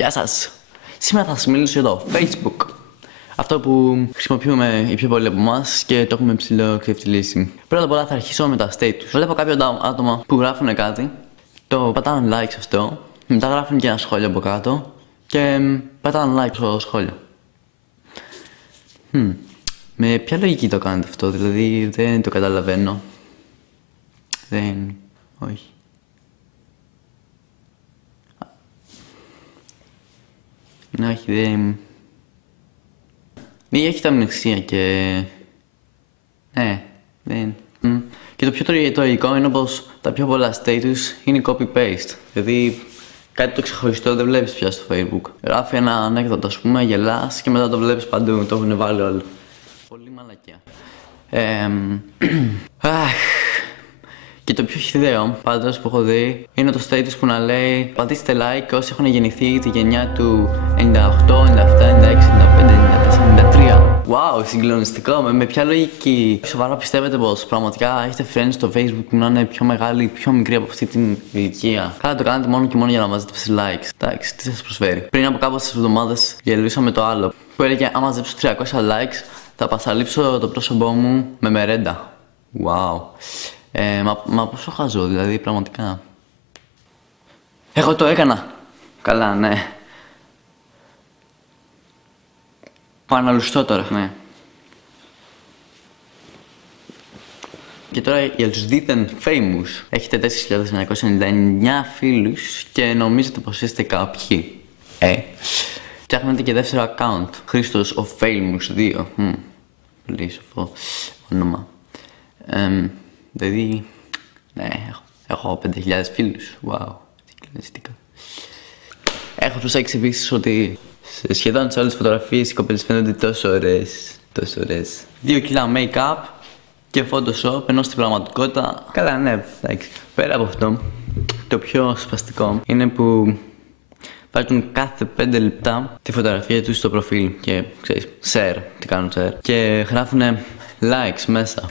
Γεια σας! Σήμερα θα σας μιλήσω για το Facebook. Αυτό που χρησιμοποιούμε οι πιο πολλοί από εμάς και το έχουμε ψηλό ξεφτυλίσει. Πρώτα απ' όλα θα αρχίσω με τα status. Βλέπω κάποια άτομα που γράφουν κάτι, το πατάνε like σε αυτό, μετά γράφουν και ένα σχόλιο από κάτω και πατάνε like στο σχόλιο. Με ποια λογική το κάνετε αυτό, δηλαδή δεν το καταλαβαίνω. Όχι. Όχι, δεν έχει αμνηξία και... δεν... Και το πιο τραγικό είναι πως τα πιο πολλά status είναι copy-paste. Δηλαδή κάτι το ξεχωριστό δεν βλέπεις πια στο Facebook. Γράφει ένα ανέκδοτο, ας πούμε, γελάς και μετά το βλέπεις παντού, το έχουν βάλει όλοι. Πολύ μαλακιά. Και το πιο χυδαίο πάντως που έχω δει είναι το status που να λέει πατήστε like όσοι έχουν γεννηθεί τη γενιά του 98, 97, 96, 95, 94, 93. Wow, συγκλονιστικό. Με ποια λογική? Σοβαρά πιστεύετε πως πραγματικά έχετε friends στο Facebook που να είναι πιο μεγάλοι ή πιο μικροί από αυτή την ηλικία? Καλά, το κάνετε μόνο και μόνο για να μαζέψετε likes. Εντάξει, τι θα σας προσφέρει? Πριν από κάποιες εβδομάδες γελούσα με το άλλο που έλεγε άμα μαζέψω 300 likes θα πασαλείψω το πρόσωπό μου με μερέντα. Wow. Μα πόσο χαζό, δηλαδή, πραγματικά. Εγώ το έκανα. Καλά, ναι. Πάω να λουστώ τώρα, ναι. Και τώρα για τους δίθεν famous. Έχετε 4.999 φίλους και νομίζετε πως είστε κάποιοι. Φτιάχνετε και δεύτερο account. Χρήστος ο famous 2. Πολύ σοφό όνομα. Δηλαδή, ναι, έχω 5.000 φίλους. Wow, συγκλονιστικά. Έχω προσέξει επίσης ότι σχεδόν σε όλες τις φωτογραφίες οι κοπέλες φαίνονται τόσο ωραίες. Τόσο ωραίες. 2 κιλά make-up και Photoshop, ενώ στην πραγματικότητα... Καλά, ναι, εντάξει. Πέρα από αυτό, το πιο σπαστικό είναι που βάζουν κάθε 5 λεπτά τη φωτογραφία τους στο προφίλ και, ξέρεις, share, τι κάνουν share. Και γράφουνε likes μέσα.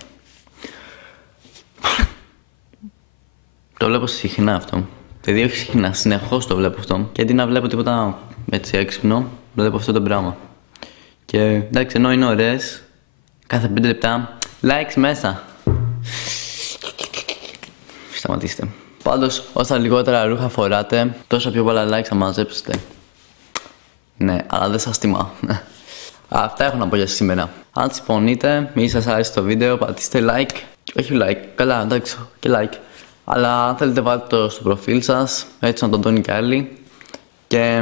Το βλέπω συχνά αυτό. Δηλαδή όχι συχνά, συνεχώς το βλέπω αυτό. Και αντί να βλέπω τίποτα έτσι έξυπνο, βλέπω αυτό το πράγμα. Και εντάξει, ενώ είναι ωραίες, κάθε 5 λεπτά, likes μέσα. Σταματήστε. Πάντως, όσα λιγότερα ρούχα φοράτε, τόσο πιο πολλά likes θα μαζέψετε. Ναι, αλλά δεν σας τιμά. Αυτά έχω να πω για σήμερα. Αν συμφωνείτε ή σας άρεσε το βίντεο, πατήστε like. Όχι like, καλά, εντάξει, και like. Αλλά αν θέλετε βάλτε το στο προφίλ σας, έτσι να τον δουν και άλλοι. Και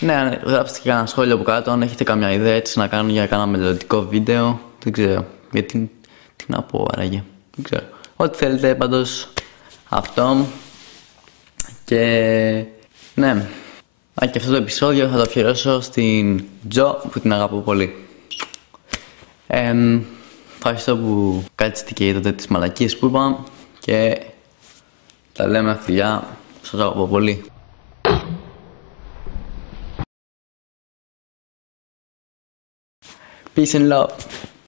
ναι, γράψτε και κανένα σχόλιο από κάτω αν έχετε καμιά ιδέα έτσι να κάνω για κάνα μελλοντικό βίντεο. Δεν ξέρω, γιατί, τι να πω άραγε, δεν ξέρω. Ό,τι θέλετε πάντως αυτό. Και ναι, και αυτό το επεισόδιο θα το αφιερώσω στην Τζο που την αγαπώ πολύ. Ευχαριστώ που κάτσετε και είδατε τις μαλακίες που είπα και τα λέμε φιλιά, σας αγαπώ πολύ. Peace and love.